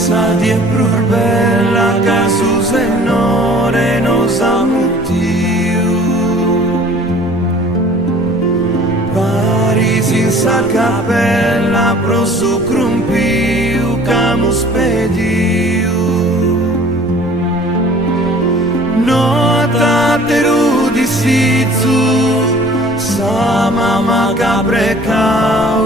sa die prur bella che su Signore nos ammutiu. Paris in sa cappella pro su crumpiu camus pediu. No tateru di sizu sa mama caprecau.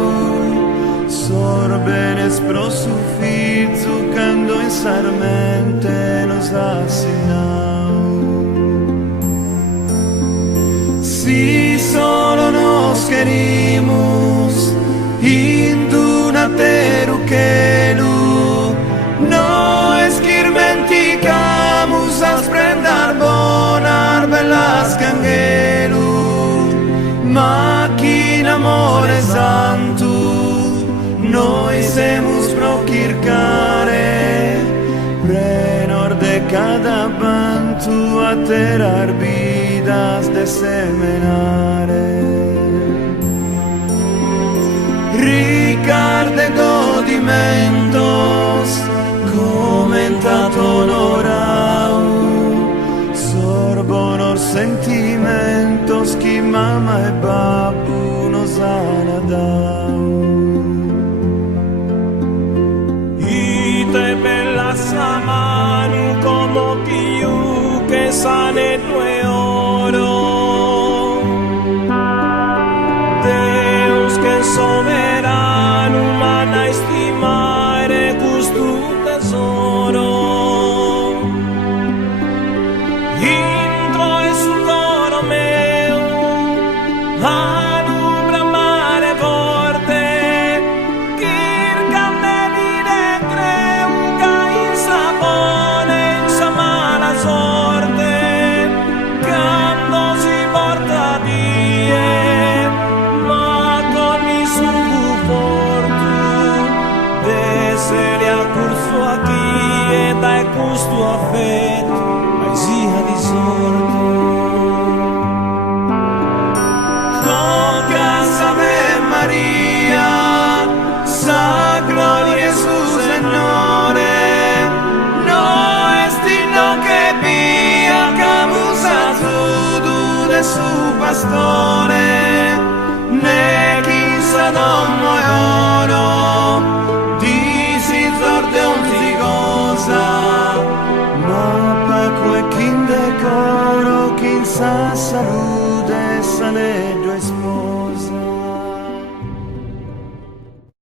Sorbenes pro su fizu cando in sarmente nos assinau. Si solo nos querimus induna teruquelu, no esquirmenticamus a sprendar bonar belas cangelu, macchina amore santu. Noi semus pro kirkare, prenor de cada bantu a terar vidas de semenare. Ricarde godimentos, commentato onorau, sorbonor sentimentos, chi mamma e babbu nos anadau. Bella samanu como piu que sane tue oro. Deus que soberano mana estimare custu tesoro. Intro es un coro meu, alumbra mare forte, kirka me vide creu. Sorte, quando si porta via, ma con il suo porto, desere a curso aqui e dai custo affetto, magia di sorte. Toca Ave Maria, sa gloria su Signore. Su pastore, ne chissà non muoiono, disi zorde ogni cosa, ma pa quel chin decoro, chin sa salute.